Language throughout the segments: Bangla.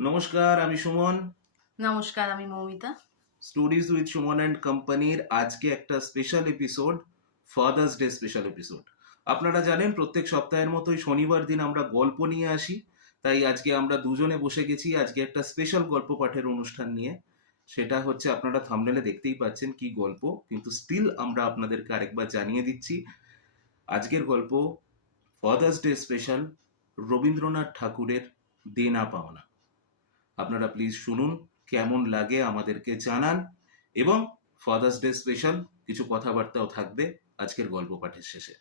নমস্কার, আমি সুমন। নমস্কার, আমি Moumita. Stories with Suman and কোম্পানির আজকে একটা special episode, father's day special episode. আপনারা জানেন প্রত্যেক সপ্তাহের মতোই শনিবার দিন আমরা গল্প নিয়ে আসি। তাই আজকে আমরা দুজনে বসে গেছি আজকে একটা স্পেশাল গল্প পাঠের অনুষ্ঠান নিয়ে। সেটা হচ্ছে আপনারা থাম্বনেলে দেখতেই পাচ্ছেন কি গল্প, কিন্তু স্টিল আমরা আপনাদেরকে আরেকবার জানিয়ে দিচ্ছি আজকের গল্প ফাদার্স ডে স্পেশাল, রবীন্দ্রনাথ ঠাকুরের দেনা পাওনা। আপনারা প্লিজ শুনুন, কেমন লাগে আমাদেরকে জানান, এবং ফাদার্স ডে স্পেশাল কিছু কথাবার্তাও থাকবে আজকের গল্প পাঠের শেষে।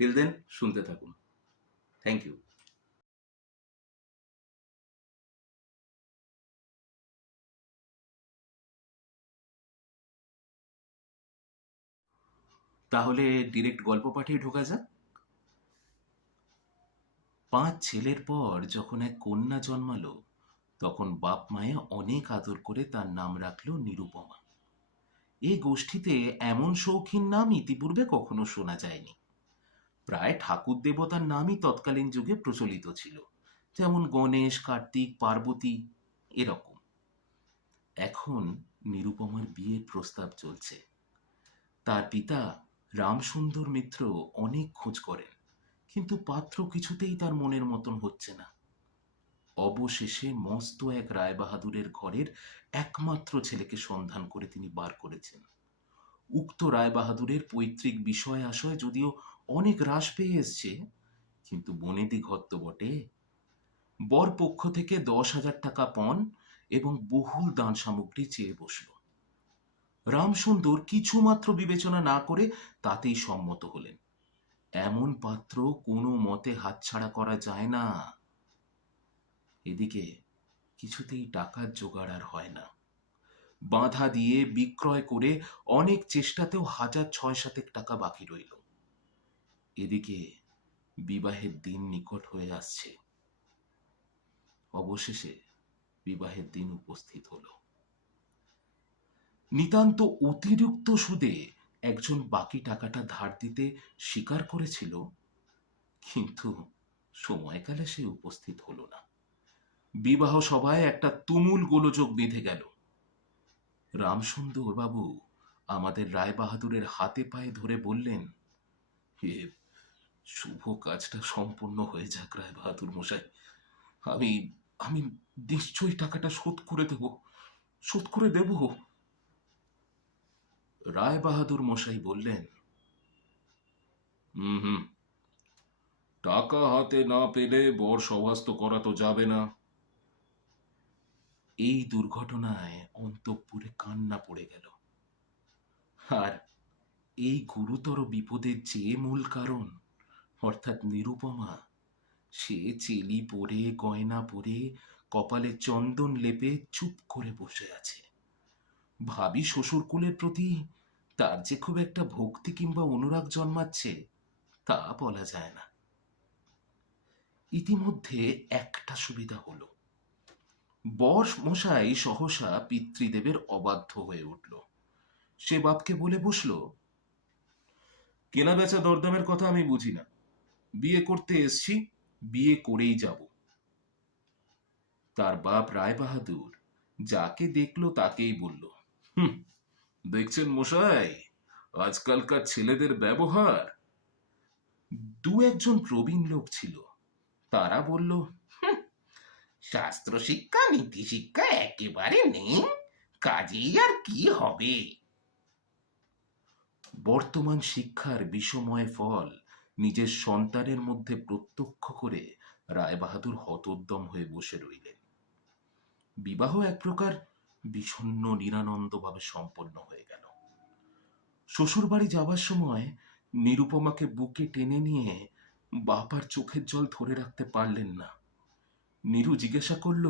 টিল দেন শুনতে থাকুন। Thank you. তাহলে ডিরেক্ট গল্প পাঠেই ঢোকা যাক। 5 ছেলের পর যখন এক কন্যা জন্মালো, তখন বাপ মায়ে অনেক আদর করে তার নাম রাখলো নিরুপমা। এই গোষ্ঠীতে এমন শৌখিন নাম ইতিপূর্বে কখনো শোনা যায়নি। প্রায় ঠাকুর দেবতার নামই তৎকালীন যুগে প্রচলিত ছিল, যেমন গণেশ, কার্তিক, পার্বতী, এরকম। এখন নিরুপমার বিয়ের প্রস্তাব চলছে। তার পিতা রামসুন্দর মিত্র অনেক খোঁজ করেন, কিন্তু পাত্র কিছুতেই তার মনের মতন হচ্ছে না। অবশেষে মস্ত এক রায়বাহাদুরের ঘরের একমাত্র ছেলেকে সন্ধান করে তিনি বার করেছেন। উক্ত রায়বাহাদুরের পৈতৃক বিষয় আশয় যদিও অনেক হ্রাস পেয়ে এসছে, কিন্তু বনেদি ঘর তো বটে। বর পক্ষ থেকে 10,000 টাকা পণ এবং বহুল দান সামগ্রী চেয়ে বসল। রামসুন্দর কিছুমাত্র বিবেচনা না করে তাতেই সম্মত হলেন। এমন পাত্র কোনো মতে হাতছাড়া করা যায় না। এদিকে কিছুতেই টাকার জোগাড় আর হয় না। বাঁধা দিয়ে বিক্রয় করে অনেক চেষ্টাতেও 1,000-6,000 টাকা বাকি রইল। এদিকে বিবাহের দিন নিকট হয়ে আসছে। অবশেষে বিবাহের দিন উপস্থিত হলো। নিতান্ত অতিরিক্ত সুদে একজন বাকি টাকাটা ধার দিতে স্বীকার করেছিল, কিন্তু সময়কালে সে উপস্থিত হলো না। বিবাহ সভায় একটা তুমুল গোলযোগ বেঁধে গেল। রামসুন্দর বাবু আমাদের রায়বাহাদুরের হাতে পায়ে ধরে বললেন, "হে, শুভ কাজটা সম্পন্ন হয়ে যাক রায়বাহাদুর মশাই। আমি আমি নিশ্চয়ই টাকাটা শোধ করে দেব।" রায়বাহাদুর মশাই বললেন, হুম হুম, টাকা হাতে না পেলে বর সভাস্ত করা তো যাবে না। এই দুর্ঘটনায় অন্তঃপুরে কান্না পড়ে গেল। আর এই গুরুতর বিপদের যে মূল কারণ, অর্থাৎ নিরুপমা, সে চেলি পরে, গয়না পরে, কপালে চন্দন লেপে চুপ করে বসে আছে। ভাবি শ্বশুরকুলের প্রতি তার যে খুব একটা ভক্তি কিংবা অনুরাগ জন্মাচ্ছে, তা বলা যায় না। ইতিমধ্যে একটা সুবিধা হলো। বর মশাই সহসা পিতৃদেবের অবাধ্য হয়ে উঠল। সে বাপকে বলে বসল, কেনা বেচা দরদামের কথা আমি বুঝি না, বিয়ে করতে এসছি, বিয়ে করেই যাব। তার বাপ রায়বাহাদুর যাকে দেখলো তাকেই বলল, হুম, দেখছেন মশাই আজকালকার ছেলেদের ব্যবহার। দু একজন প্রবীণ লোক ছিল, তারা বলল, শাস্ত্র শিক্ষা নীতি শিক্ষা একেবারে নেই, কাজেই আর কি হবে। বর্তমান শিক্ষার বিষময় ফল নিজের সন্তানের মধ্যে প্রত্যক্ষ করে রায়বাহাদুর হতোদ্যম হয়ে বসে রইলেন। বিবাহ এক প্রকার বিষণ্ণ নিরানন্দভাবে সম্পন্ন হয়ে গেল। শ্বশুরবাড়ি যাবার সময় নিরুপমাকে বুকে টেনে নিয়ে বাপ আর চোখের জল ধরে রাখতে পারলেন না। নীরু জিজ্ঞাসা করল,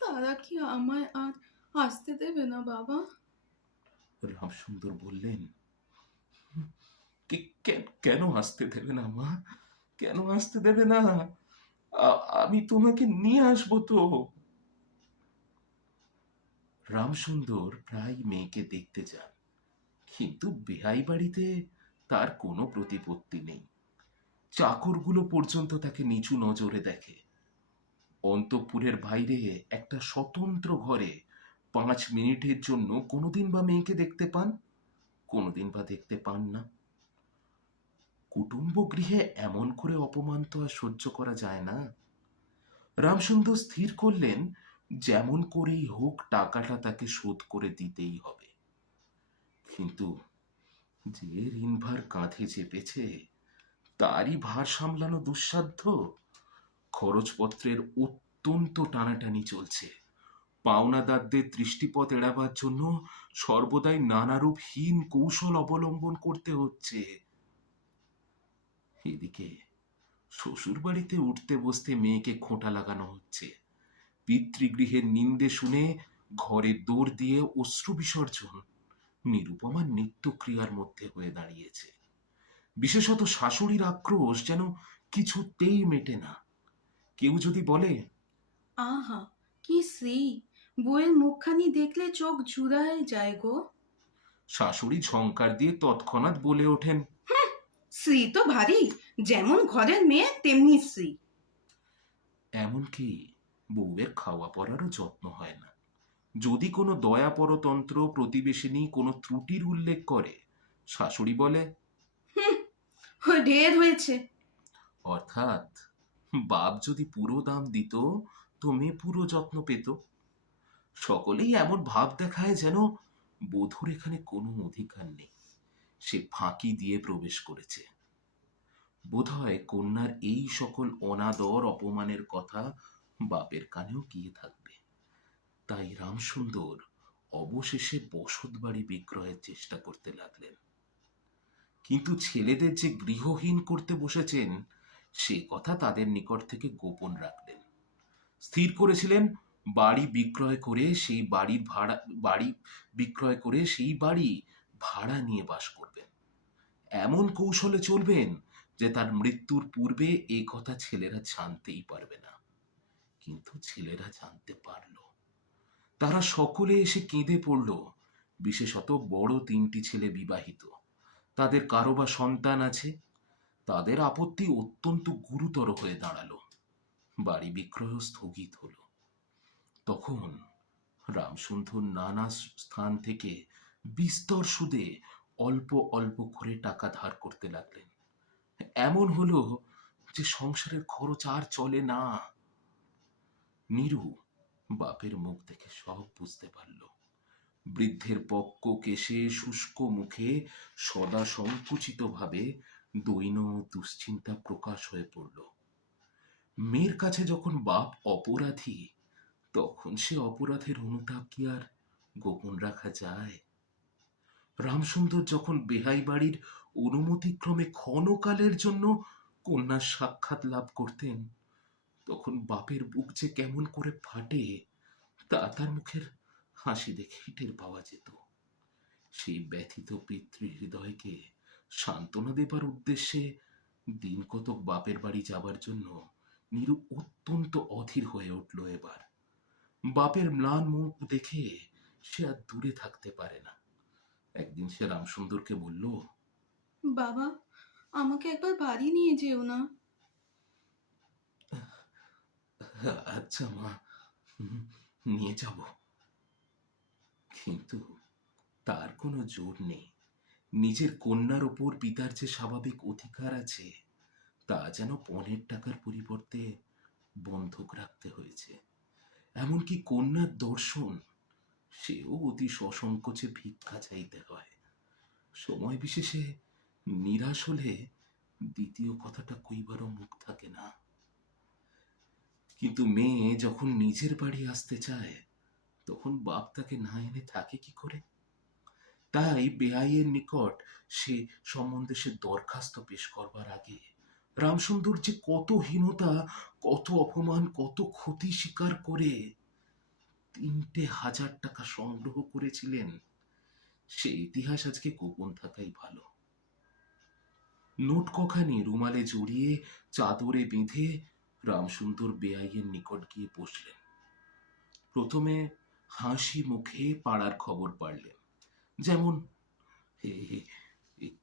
তারা কি আমায় আর আসতে দেবে না বাবা? রামসুন্দর বললেন, কেন আসতে দেবে না মা? কেন আসতে দেবে না? আমি তোমাকে নিয়ে আসবো তো। রামসুন্দর প্রায় মেয়েকে দেখতে যান, কিন্তু বেহাই বাড়িতে তার কোনো প্রতিপত্তি নেই। চাকরগুলো পর্যন্ত তাকে নিচু নজরে দেখে। অন্তঃপুরের বাইরে একটা স্বতন্ত্র ঘরে 5 মিনিটের জন্য কোনোদিন বা মেয়েকে দেখতে পান, কোনোদিন বা দেখতে পান না। কুটুম্ব গৃহে এমন করে অপমান তো আর সহ্য করা যায় না। রামসুন্দর স্থির করলেন যেমন করেই হোক টাকাটা তাকে শোধ করে দিতেই হবে। কিন্তু যে ঋণভার কাঁধে চেপেছে তারই ভার সামলানো দুঃসাধ্য। খরচপত্রের অত্যন্ত টানাটানি চলছে। পাওনাদারদের দৃষ্টিপথ এড়াবার জন্য সর্বদাই নানারূপ হীন কৌশল অবলম্বন করতে হচ্ছে। এদিকে শ্বশুর বাড়িতে উঠতে বসতে মেয়েকে খোঁটা লাগানো হচ্ছে। পিতৃগৃহের নিন্দে শুনে ঘরে দৌড় দিয়ে অশ্রু বিসর্জন নিরুপমার নিত্যক্রিয়ার মধ্যে হয়ে দাঁড়িয়েছে। বিশেষত শাশুড়ির আক্রোশ যেন কিছুতেই মেটে না। কেউ যদি বলে, আহা, কি শ্রী! বউয়ের মুখখানি দেখলে চোখ জুড়ায় যায় গো। শাশুড়ি ঝংকার দিয়ে তৎক্ষণাৎ বলে ওঠেন, শ্রী তো ভারী, যেমন ঘরের মেয়ে তেমনি শ্রী। এমনকি বউয়ের খাওয়া পরারও যত্ন হয় না। যদি কোনো দয়া পরতন্ত্র প্রতিবেশিনী কোনো ত্রুটির উল্লেখ করে, শাশুড়ি বলে, ঢের হয়েছে। অর্থাৎ বাপ যদি পুরো দাম দিত তো মেয়ে পুরো যত্ন পেত। সকলেই এমন ভাব দেখায় যেন বধূর এখানে কোনো অধিকার নেই, সে ফাঁকি দিয়ে প্রবেশ করেছে। বোধহয় কন্যার এই সকল অনাদর অপমানের কথা বাপের কানেও গিয়ে থাকবে। তাই রামসুন্দর অবশেষে বসত বাড়ি বিক্রয়ের চেষ্টা করতে লাগলেন। কিন্তু ছেলেদের যে গৃহহীন করতে বসেছেন সে কথা তাদের নিকট থেকে গোপন রাখলেন। স্থির করেছিলেন বাড়ি বিক্রয় করে সেই বাড়ি ভাড়া নিয়ে বাস করবেন। এমন কৌশলে চলবেন যে তার মৃত্যুর পূর্বে এই কথা ছেলেরা জানতেই পারবে না। কিন্তু ছেলেরা জানতে পারল। তারা সকলে এসে কেঁদে পড়ল। বিশেষত বড় 3টি ছেলে বিবাহিত, তাদের কারো বা সন্তান আছে। তাদের আপত্তি অত্যন্ত গুরুতর হয়ে দাঁড়ালো। বাড়ি বিক্রয় স্থগিত হলো। তখন রামসুন্দর নানা স্থান থেকে বিস্তর সুদে অল্প অল্প করে টাকা ধার করতে লাগলেন। এমন হলো যে সংসারের খরচ আর চলে না। নীরু বাপের মুখ দেখে সব বুঝতে পারল। বৃদ্ধের বক্ষ কেশে শুষ্ক মুখে সদা সংকুচিত ভাবে দৈন্য দুশ্চিন্তা প্রকাশ হয়ে পড়ল। মেয়ের কাছে যখন বাপ অপরাধী, তখন সে অপরাধের অনুতাপ কি আর গোপন রাখা যায়? রামসুন্দর যখন বেহাই বাড়ির অনুমতিক্রমে ক্ষণকালের জন্য কন্যার সাক্ষাৎ লাভ করতেন, তখন বাপের বুক যে কেমন করে ফাটে তা তার মুখের হাসি দেখেই টের পাওয়া যেত। সেই ব্যথিত পিতৃহৃদয়কে সান্ত্বনা দেবার উদ্দেশ্যে দিন কতক বাপের বাড়ি যাবার জন্য নীরু অত্যন্ত অধীর হয়ে উঠল। এবার বাপের ম্লান মুখ দেখে সে আর দূরে থাকতে পারে না। একদিন সে রামসুন্দরকে বলল, বাবা, আমাকে একবার বাড়ি নিয়ে যেও না। আচ্ছা মা, নিয়ে যাব। কিন্তু তার কোনো জোর নেই। নিজের কন্যার ওপর পিতার যে স্বাভাবিক অধিকার আছে তা যেন পণের টাকার পরিবর্তে বন্ধক রাখতে হয়েছে। এমনকি কন্যার দর্শন সেও অতি সসংকোচে ভিক্ষা চাইতে হয়। সময় বিশেষে নিরাশ হলে দ্বিতীয় কথাটা কইবারও মুখ থাকে না। কিন্তু মেয়ে যখন নিজের বাড়ি আসতে চায় তখন বাপ তাকে না এনে থাকে কি করে? তাই বেআইয়ের নিকট সে সম্বন্ধে সে দরখাস্ত পেশ করবার আগে রামসুন্দর যে কত হীনতা, কত অপমান, কত ক্ষতি স্বীকার করে 3,000 টাকা সংগ্রহ করেছিলেন, সে ইতিহাস আজকে গোপন থাকাই ভালো। নোট কখানি রুমালে জড়িয়ে চাদরে বেঁধে রামসুন্দর বেআইয়ের নিকট গিয়ে বসলেন। প্রথমে হাসি মুখে পাড়ার খবর পাড়লেন। যেমন,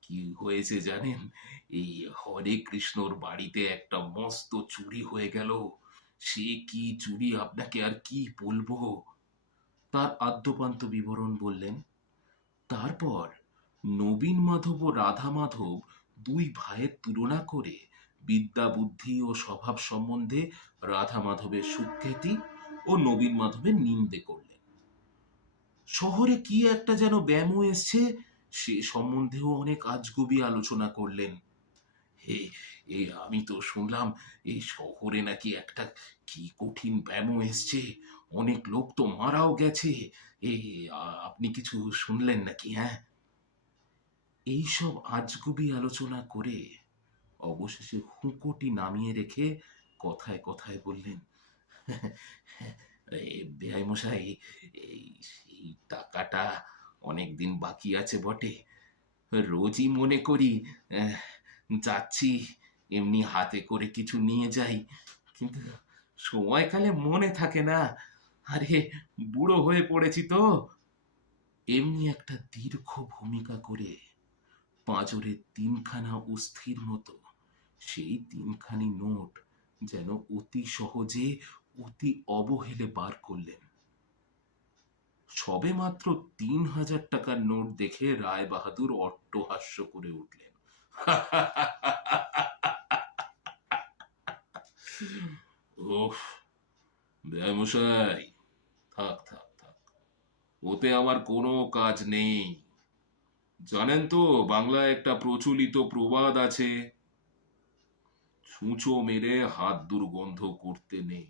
কি হয়েছে জানেন, এই হরে কৃষ্ণর বাড়িতে একটা মস্ত চুরি হয়ে গেল, সে কি চুরি আপনাকে আর কি বলবো। তার আদ্যোপান্ত বিবরণ বললেন। তারপর নবীন মাধব ও রাধা মাধব দুই ভাইয়ের তুলনা করে বিদ্যা বুদ্ধি ও স্বভাব সম্বন্ধে রাধা মাধবের সুখ্যাতি ও নবীন মাধবের নিন্দে করলেন। শহরে কি একটা যেন ব্যামো এসছে সে সম্বন্ধেও অনেক আজগুবি আলোচনা করলেন। হে, আমি তো শুনলাম এই শহরে নাকি একটা কি কঠিন ব্যামো এসছে, অনেক লোক তো মারাও গেছে। এ আপনি কিছু শুনলেন নাকি? হ্যাঁ, এইসব আজগুবি আলোচনা করে অবশেষে হুঁকোটি নামিয়ে রেখে কথায় কথায় বললেন, বেআই মশাই, এই সেই টাকাটা অনেক দিন বাকি আছে বটে। রোজই মনে করি আহ, যাচ্ছি এমনি হাতে করে কিছু নিয়ে যাই, কিন্তু সময়কালে মনে থাকে না। আরে, বুড়ো হয়ে পড়েছি তো। এমনি একটা দীর্ঘ ভূমিকা করে পাঁজরের তিনখানা অস্থির মতো সেই তিনখানি নোট যেন অতি সহজে অতি অবহেলে বার করলেন। সবে মাত্র ৩,০০০ টাকার নোট দেখে রায় বাহাদুর অট্টহাস্য করে উঠলেন। ওফ, মশাই, থাক থাক থাক, ওতে আমার কোনো কাজ নেই। জানেন তো, বাংলায় একটা প্রচলিত প্রবাদ আছে, ছুঁচো মেরে হাত দুর্গন্ধ করতে নেই।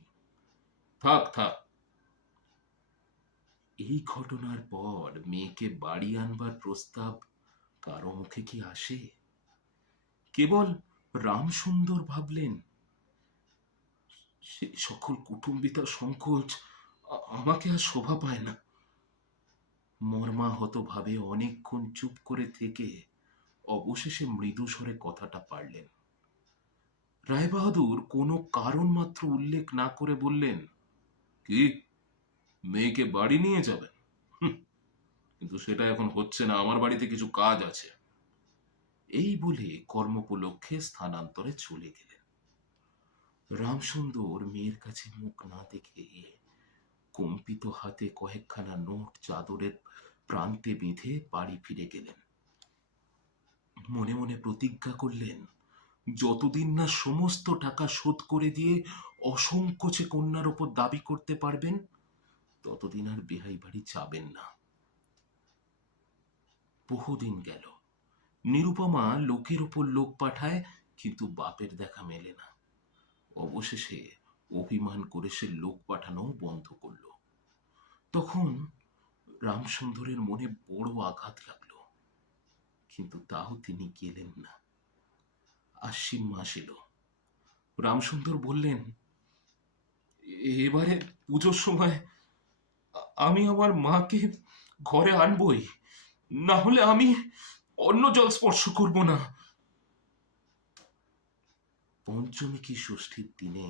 থাক থাক। এই ঘটনার পর মেয়েকে বাড়ি আনবার প্রস্তাব কারো মুখে কি আসে? কেবল রামসুন্দর ভাবলেন, সে সকল কুটুম্বিতার সংকোচ আমাকে আর শোভা পায় না। মর্মাহত ভাবে অনেকক্ষণ চুপ করে থেকে অবশেষে মৃদু স্বরে কথাটা পারলেন। রায়বাহাদুর কোনো কারণ মাত্র উল্লেখ না করে বললেন, কি, মেয়েকে বাড়ি নিয়ে যাবেন? হুঁ, কিন্তু সেটা এখন হচ্ছে না, আমার বাড়িতে কিছু কাজ আছে। এই বলে কর্মোপলক্ষে স্থানান্তরে চলে গেলেন। রামসুন্দর মেয়ের কাছে মুখ না দেখে কম্পিত হাতে কয়েকখানা নোট চাদরের প্রান্তে বেঁধে বাড়ি ফিরে গেলেন। মনে মনে প্রতিজ্ঞা করলেন, যতদিন না সমস্ত টাকা শোধ করে দিয়ে অসংকোচে কন্যার ওপর দাবি করতে পারবেন ততদিন আর বেহাই বাড়ি যাবেন না। বহুদিন গেল, নিরুপমা লোকের ওপর লোক পাঠায়, কিন্তু বাপের দেখা মেলে না। অবশেষে অভিমান করে সে লোক পাঠানো বন্ধ করল। তখন রামসুন্দরের মনে বড় আঘাত লাগলো, কিন্তু তাও তিনি গেলেন না। আশ্বিন মাস এলো। রামসুন্দর বললেন, এবারে পুজোর সময় আমি আমার মাকে ঘরে আনবই, না হলে আমি অন্য জল স্পর্শ করব না। পঞ্চমী কি ষষ্ঠীর দিনে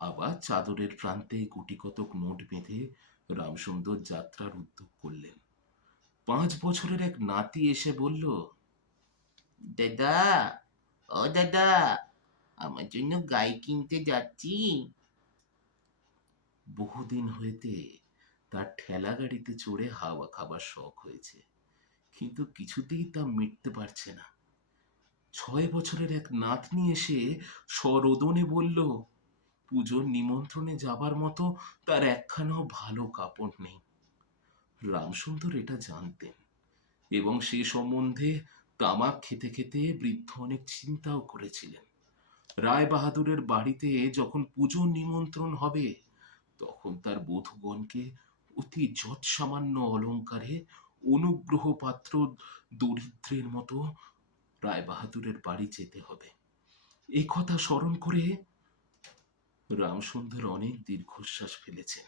আবার চাদরের প্রান্তে গুটি কতক নোট বেঁধে রামসুন্দর যাত্রার উদ্যোগ করলেন। 5 বছরের এক নাতি এসে বলল, দাদা, ও দাদা, আমার জন্য গাই কিনতে যাচ্ছি। বহুদিন হইতে তার ঠেলা গাড়িতে চড়ে হাওয়া খাবার শখ হয়েছে, কিন্তু কিছুতেই তা মিটতে পারছে না। 6 বছরের এক নাতনি এসে সরোদনে বলল, পুজোর নিমন্ত্রণে যাবার মতো তার একখানাও ভালো কাপড় নেই। রামসুন্দর এটা জানতেন এবং সে সম্বন্ধে তামাক খেতে খেতে বৃদ্ধ অনেক চিন্তাও করেছিলেন। রায় বাহাদুরের বাড়িতে যখন পুজোর নিমন্ত্রণ হবে তখন তার বধূগণকে অতি যৎসামান্য অলঙ্কারে অনুগ্রহ পাত্র দরিদ্রের মতো রায় বাহাদুরের বাড়ি যেতে হবে। এই কথা স্মরণ করে রামসুন্দর অনেক দীর্ঘশ্বাস ফেলেছেন,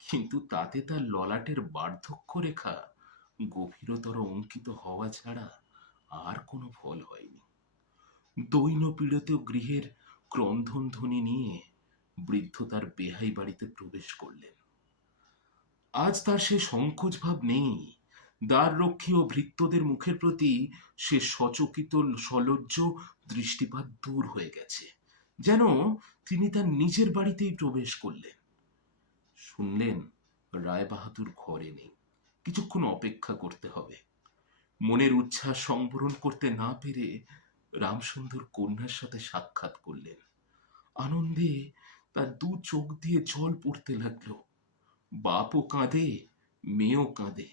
কিন্তু তাতে তার ললাটের বার্ধক্য রেখা গভীরতর অঙ্কিত হওয়া ছাড়া আর কোনো ফল হয়নি। দৈন পীড়িত গৃহের ক্রন্ধন ধ্বনি নিয়ে বৃদ্ধ তার বেহাই বাড়িতে প্রবেশ করলেন। আজ তার সে সংকোচ ভাব নেই। দ্বাররক্ষী ও ভৃত্যদের মুখের প্রতি সে সচকিত সলজ্জ দৃষ্টিপাত দূর হয়ে গেছে, যেন তিনি তার নিজের বাড়িতেই প্রবেশ করলেন। শুনলেন রায় বাহাদুর ঘরে নেই, কিছুক্ষণ অপেক্ষা করতে হবে। মনের উচ্ছ্বাস সংবরণ করতে না পেরে রামসুন্দর কন্যার সাথে সাক্ষাৎ করলেন। আনন্দে তার দু চোখ দিয়ে জল পড়তে লাগলো। বাপও কাঁদে, মেয়েও কাঁদে,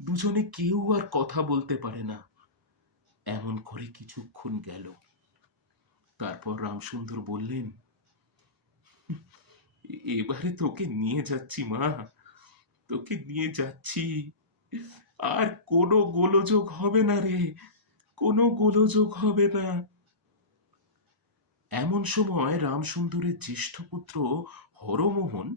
দুজনে কেউ আর কথা বলতে পারে না। এমন করে কিছুক্ষণ গেল। তারপর রামসুন্দর বললেন, এবারে তোকে নিয়ে যাচ্ছি মা, তোকে নিয়ে যাচ্ছি। আর কোনো গোলযোগ হবে না রে, কোনো গোলযোগ হবে না। এমন সময় রামসুন্দরের জ্যেষ্ঠ পুত্র হরমোহন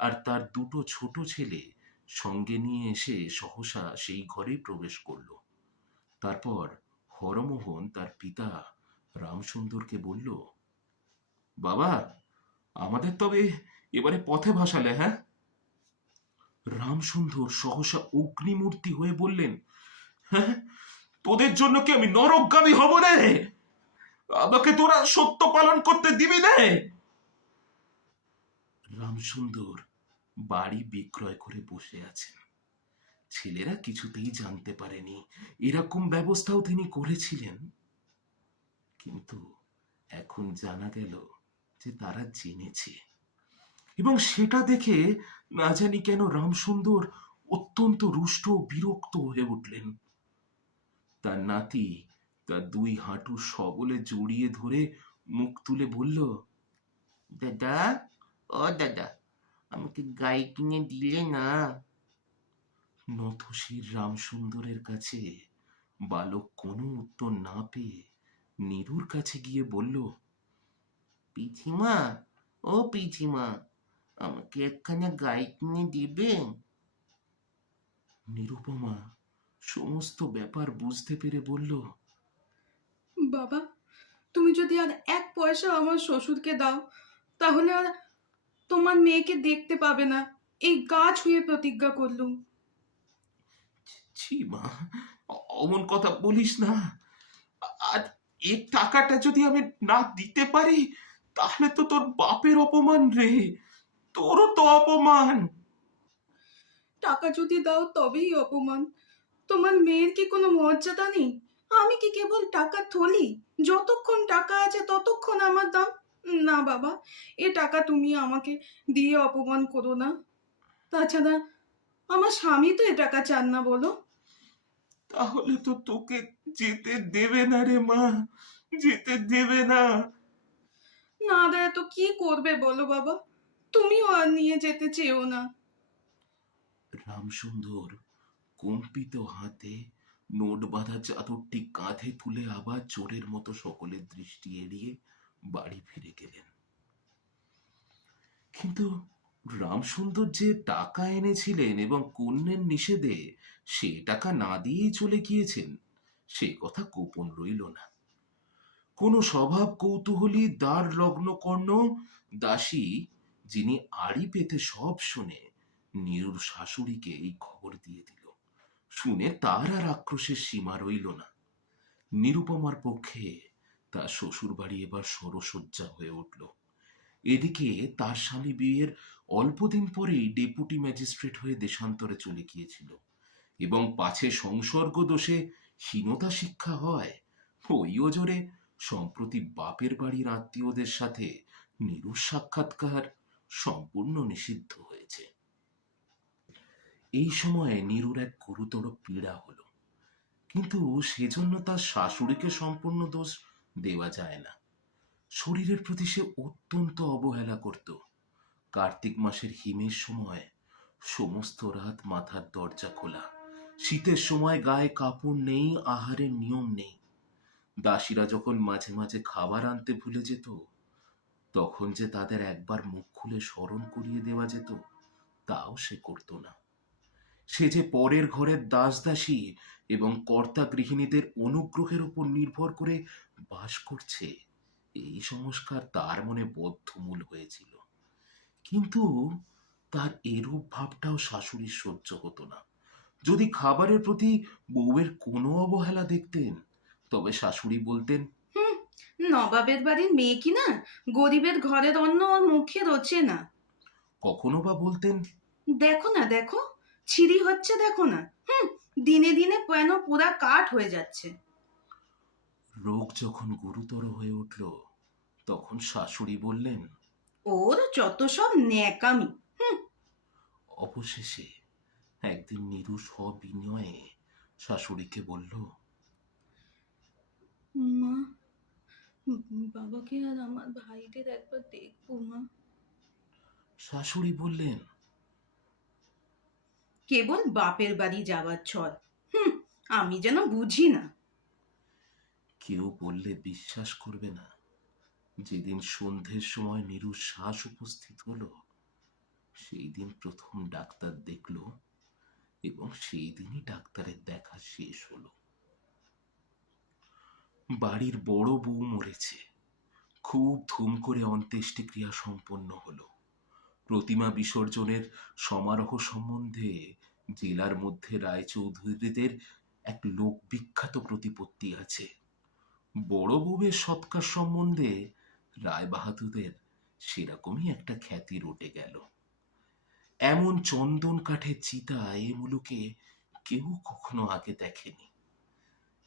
আর তার দুটো ছোট ছেলে সঙ্গে নিয়ে এসে সহসা সেই ঘরেই প্রবেশ করল। তারপর হরমোহন তার পিতা রামসুন্দরকে বলল, বাবা, আমাদের তবে এবারে পথে ভাসালে, হ্যাঁ? রামসুন্দর সহসা অগ্নিমূর্তি হয়ে বললেন, হ্যাঁ, তোদের জন্য কি আমি নরকগামী হব রে? আমাকে তোরা সত্য পালন করতে দিবি না? রামসুন্দর বাড়ি বিক্রয় করে বসে আছেন। ছেলেরা কিছুতেই জানতে পারেনি এরকম ব্যবস্থাও তিনি করেছিলেন। কিন্তু এখন জানা গেল যে তারা জেনেছে, এবং সেটা দেখে না জানি কেন রামসুন্দর অত্যন্ত রুষ্ট ও বিরক্ত হয়ে উঠলেন। তার নাতি তার দুই হাঁটু সবলে জড়িয়ে ধরে মুখ তুলে বলল, দাদা, ও দাদা, আমাকে গাই কিনে দিলে না? নথশির রামসুন্দরের কাছে বালক কোনো উত্তর না পেয়ে নীরুর কাছে গিয়ে বলল, পিছিমা, ও পিছিমা, আমাকে একখানা গাই কিনে দিবেন? নিরুপমা সমস্ত ব্যাপার বুঝতে পেরে বলল, বাবা, তুমি যদি আর এক পয়সা আমার শ্বশুরকে দাও, তাহলে আর তোমার মেয়েকে দেখতে পাবে না, এই গা ছুঁয়ে প্রতিজ্ঞা করলুম। ছি মা, অমন কথা বলিস না। আর এই টাকাটা যদি আমি না দিতে পারি, তাহলে তো তোর বাপের অপমান রে, তোরও তো অপমান। টাকা যদি দাও তবেই অপমান। তোমার মেয়ের কি কোনো মর্যাদা নেই? আমি কি কেবল টাকা থলি? যতক্ষণ টাকা আছে ততক্ষণ আমার দাম। না বাবা, এ টাকা তুমি আমাকে দিয়ে অপমান করো না। তাছাড়া আমার স্বামী তো এ টাকা চান না, বলো। তাহলে তো তোকে যেতে দেবে না রে মা, যেতে দেবে না। না দেয় তো কি করবে বলো বাবা? তুমিও আর নিয়ে যেতে চেও না। রামসুন্দর কম্পিত হাতে নোট বাঁধা চাদরটি কাঁধে তুলে আবার চোরের মতো সকলের দৃষ্টি এড়িয়ে বাড়ি ফিরে গেলেন। কিন্তু রামসুন্দর যে টাকা এনেছিলেন এবং কন্যের নিষেধে সে টাকা না দিয়েই চলে গিয়েছেন, সে কথা গোপন রইল না। কোন স্বভাব কৌতূহলী দ্বার লগ্ন কর্ণ দাসী, যিনি আড়ি পেতে সব শুনে, নীরুর শাশুড়িকে এই খবর দিয়ে দিল। শুনে তার আর আক্রোশের সীমা রইল না। নিরুপমার পক্ষে তার শ্বশুর বাড়ি এবার সরসজ্জা হয়ে উঠল। এদিকে তার স্বামী বিয়ের অল্পদিন পরেই ডেপুটি ম্যাজিস্ট্রেট হয়ে দেশান্তরে চলে গিয়েছিল, এবং পাছে সংসর্গ দোষে হীনতা শিক্ষা হয়, ওই ওজরে সম্প্রতি বাপের বাড়ির আত্মীয়দের সাথে নীরুর সাক্ষাৎকার সম্পূর্ণ নিষিদ্ধ হয়েছে। এই সময়ে নীরুর এক গুরুতর পীড়া হলো, কিন্তু সেজন্য তার শাশুড়িকে সম্পূর্ণ দোষ দেওয়া যায় না। শরীরের প্রতি সে অত্যন্ত অবহেলা করত। কার্তিক মাসের হিমের সময় সমস্ত রাত মাথার দরজা খোলা, শীতের সময় গায়ে কাপড় নেই, আহারের নিয়ম নেই। দাসীরা যখন মাঝে মাঝে খাবার আনতে ভুলে যেত, তখন যে তাদের একবার মুখ খুলে স্মরণ করিয়ে দেওয়া যেত, তাও সে করত না। সে যে পরের ঘরের দাসদাসী এবং কর্তা গৃহিণীদের অনুগ্রহের উপর নির্ভর করে বাস করছে, এই সংস্কার তার মনে বদ্ধমূল হয়েছিল। কিন্তু তার এরূপ ভাবটাও শাশুড়ির সহ্য হতো না। যদি খাবারের প্রতি বউয়ের কোনো অবহেলা দেখতেন, তবে শাশুড়ি বলতেন, হুম, নবাবের বাড়ির মেয়ে কি না, গরিবের ঘরের অন্ন ওর মুখে রোচে না। কখনো বা বলতেন, দেখো না দেখো, ছিঁড়ি হচ্ছে দেখো না। দিনে দিনে যেন পুরা কাঠ হয়ে যাচ্ছে। রোগ যখন গুরুতর হয়ে উঠল তখন শাশুড়ি বললেন। ওর যত সব ন্যাকামি। অবশেষে একদিন নীরু সবিনয়ে শাশুড়িকে বলল, মা, বাবাকে আর আমার ভাইদের একবার দেখবো মা। শাশুড়ি বললেন, কেবল বাপের বাড়ি যাওয়ার ছল। আমি যেন বুঝি না। কেউ বললে বিশ্বাস করবে না, যেদিন সন্ধ্যের সময় নীরুর শ্বাস উপস্থিত হলো সেই দিন প্রথম ডাক্তার দেখলো এবং সেই দিনই ডাক্তারের দেখা শেষ হলো। বাড়ির বড় বউ মরেছে। খুব ধুম করে অন্ত্যেষ্টিক্রিয়া সম্পন্ন হলো। প্রতিমা বিসর্জনের সমারোহ সম্বন্ধে জেলার মধ্যে রায়চৌধুরীদের এক লোকবিখ্যাত প্রতিপত্তি আছে। বড় বউয়ের সৎকার সম্বন্ধে রায়বাহাদুরের সেরকমই একটা খ্যাতি রটে গেল। এমন চন্দন কাঠের চিতা এ মুলুকে কেউ কখনো আগে দেখেনি।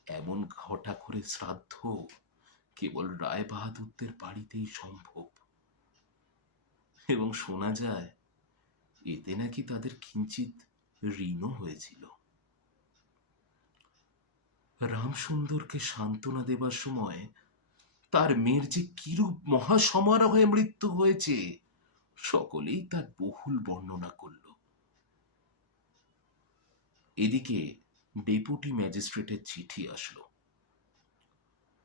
এমন ঘটা করে শ্রাদ্ধ কেবল রায়বাহাদুরদের বাড়িতেই সম্ভব। এবং শোনা যায় এতে নাকি তাদের কিঞ্চিত ঋণও হয়েছিল। রামসুন্দরকে সান্ত্বনা দেবার সময় তার মেয়ের যে কিরূপ মহাসমারোহে মৃত্যু হয়েছে সকলেই তার বহুল বর্ণনা করল। এদিকে ডেপুটি ম্যাজিস্ট্রেটের চিঠি আসলো।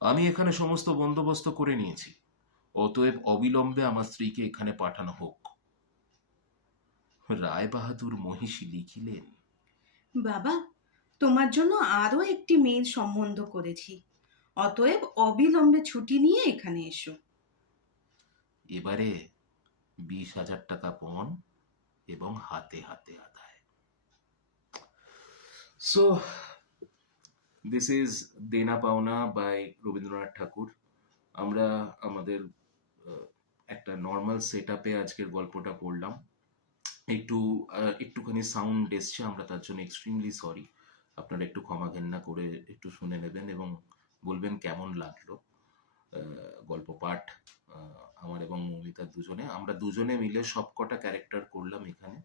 আমি এখানে সমস্ত বন্দোবস্ত করে নিয়েছি, অতএব অবিলম্বে আমার স্ত্রীকে এখানে পাঠানো হোক। রায়বাহাদুর মহিষী লিখিলেন, বাবা, তোমার জন্য আরো একটি মেয়ের সম্বন্ধ করেছি, অতএব অবিলম্বে ছুটি নিয়ে এখানে এসো। এবারে 20,000 টাকা পণ এবং হাতে হাতে আদায়। সো দিস ইজ দেনা পাওনা বাই রবীন্দ্রনাথ ঠাকুর। আমরা আমাদের একটা নর্মাল সেট আপে আজকের গল্পটা পড়লাম। একটুখানি সাউন্ড এসছে, আমরা তার জন্য এক্সট্রিমলি সরি। আপনারা একটু ক্ষমা ঘেন্না করে একটু শুনে নেবেন এবং বলবেন কেমন লাগলো গল্প পাঠ। আমার এবং মৌমিতার আমরা দুজনে মিলে সব কটা ক্যারেক্টার করলাম এখানে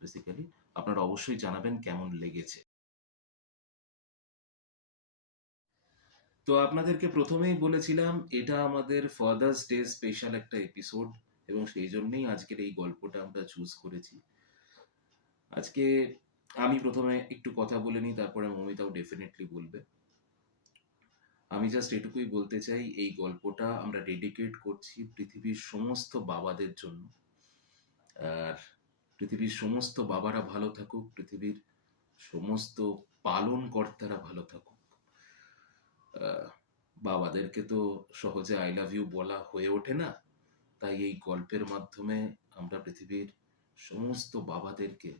বেসিক্যালি। আপনারা অবশ্যই জানাবেন কেমন লেগেছে। তো আপনাদেরকে প্রথমেই বলেছিলাম এটা আমাদের ফাদার্স ডে স্পেশাল একটা এপিসোড এবং সেই জন্যই আজকের এই গল্পটা আমরা চুজ করেছি। আজকে আমি প্রথমে একটু কথা বলে নিই, তারপরে মমিতাও ডেফিনেটলি বলবে। আমি জাস্ট এটুকুই বলতে চাই, এই গল্পটা আমরা ডেডিকেট করছি পৃথিবীর সমস্ত বাবাদের জন্য। আর পৃথিবীর সমস্ত বাবারা ভালো থাকুক, পৃথিবীর সমস্ত পালন কর্তারা ভালো থাকুক। বাবাদেরকে তো সহজে আই লাভ ইউ বলা হয়ে ওঠে না, তাই এই গল্পের মাধ্যমে আমরা পৃথিবীর সমস্ত বাবাদেরকে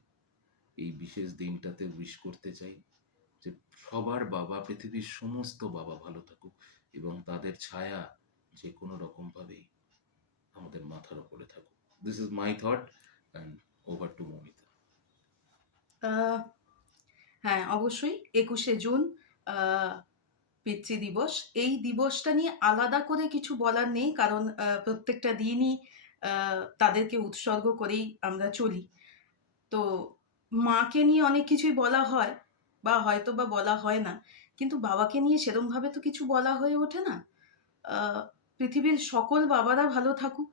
এই বিশেষ দিনটাতে উইশ করতে চাই যে সবার বাবা, পৃথিবীর সমস্ত বাবা ভালো থাকুক এবং তাদের ছায়া যে কোনো রকম ভাবেই আমাদের মাথার উপরে থাকুক। This is my thought and over to Mamita. হ্যাঁ, অবশ্যই 21শে জুন পিতৃদিবস। এই দিবসটা নিয়ে আলাদা করে কিছু বলার নেই, কারণ প্রত্যেকটা দিনই তাদেরকে উৎসর্গ করেই আমরা চলি। তো মাকে নিয়ে অনেক কিছুই বলা হয় বা হয়তো বা বলা হয় না, কিন্তু বাবাকে নিয়ে সেরমভাবে তো কিছু বলা হয়ে ওঠে না। পৃথিবীর সকল বাবারা ভালো থাকুক,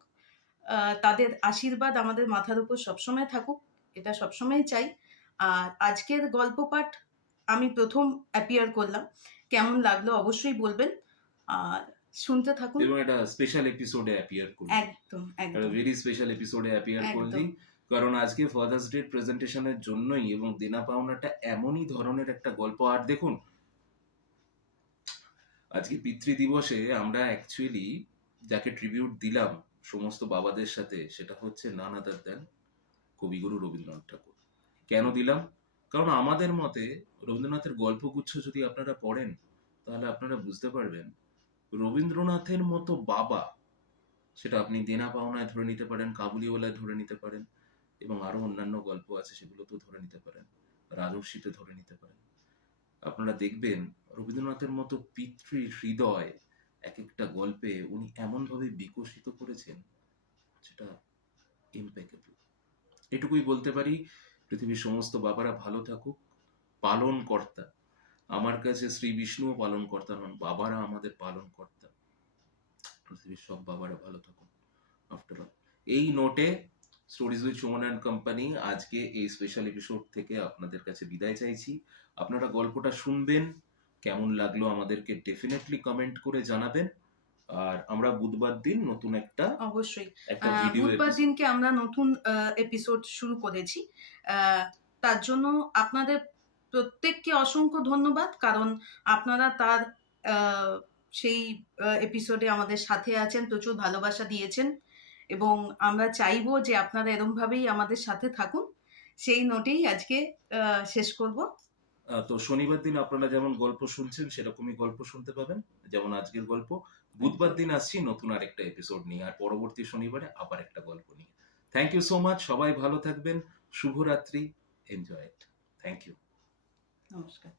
তাদের আশীর্বাদ আমাদের মাথার উপর সবসময় থাকুক, এটা সবসময় চাই। আর আজকের গল্প পাঠ আমি প্রথম অ্যাপিয়ার করলাম, কেমন লাগলো অবশ্যই বলবেন আর শুনতে থাকুন। এবং একটা স্পেশাল এপিসোডে অ্যাপিয়ার করলি, একদম একদম ভেরি স্পেশাল এপিসোডে অ্যাপিয়ার করলি, কারণ আজকে ফাদার্স ডে প্রেজেন্টেশনের জন্যই এবং দেনা পাওনাটা এমনই ধরনের একটা গল্প। আর দেখুন, আজকে পিতৃদিবসে আমরা অ্যাকচুয়ালি যাকে ট্রিবিউট দিলাম সমস্ত বাবাদের সাথে, সেটা হচ্ছে নান আদার দেন কবিগুরু রবীন্দ্রনাথ ঠাকুর। কেন দিলাম? কারণ আমাদের মতে রবীন্দ্রনাথের গল্পগুচ্ছ যদি আপনারা পড়েন তাহলে আপনারা বুঝতে পারবেন রবীন্দ্রনাথের মতো বাবা, সেটা আপনি দেনা পাওনায় ধরে নিতে পারেন, কাবুলিওয়ালায় ধরে নিতে পারেন, এবং আরো অন্যান্য গল্প আছে সেগুলোতেও ধরে নিতে পারেন, রাজর্ষিতে ধরে নিতে পারেন। আপনারা দেখবেন রবীন্দ্রনাথের মতো পিতৃ হৃদয় এক একটা গল্পে উনি এমনভাবে বিকশিত করেছেন যেটা ইম্পেকেবল। এটুকুই বলতে পারি, পৃথিবীর সমস্ত বাবারা ভালো থাকুক। পালন কর্তা, আমার কাছে শ্রী বিষ্ণুও পালন কর্তা নন, বাবারা আমাদের পালন কর্তা। পৃথিবীর সব বাবারা ভালো থাকুন। আফটার অল, এই নোটে stories with Suman and company আজকে এই স্পেশাল এপিসোড থেকে আপনাদের কাছে বিদায় চাইছি। আপনারা গল্পটা শুনবেন, কেমন লাগলো আমাদেরকে ডেফিনেটলি কমেন্ট করে জানাবেন। আর আমরা বুধবার দিন নতুন অবশ্যই একটা ভিডিও বুধবার দিনকে আমরা নতুন এপিসোড শুরু করেছি। তার জন্য আপনাদের প্রত্যেককে অসংখ্য ধন্যবাদ, কারণ আপনারা তার সেই এপিসোডে আমাদের সাথে আছেন, প্রচুর ভালোবাসা দিয়েছেন, এবং আমরা চাইবো যে আপনারা এরমভাবেই আমাদের সাথে থাকুন। সেই নোটেই আজকে শেষ করব। তো শনিবার দিন আপনারা যেমন গল্প শুনছেন সেরকমই গল্প শুনতে পাবেন, যেমন আজকের গল্প। বুধবার দিন আসছি নতুন আরেকটা এপিসোড নিয়ে, আর পরবর্তী শনিবারে আবার একটা গল্প নিয়ে। থ্যাংক ইউ সো মাচ, সবাই ভালো থাকবেন, শুভরাত্রি, এনজয় ইট, থ্যাংক ইউ, নমস্কার।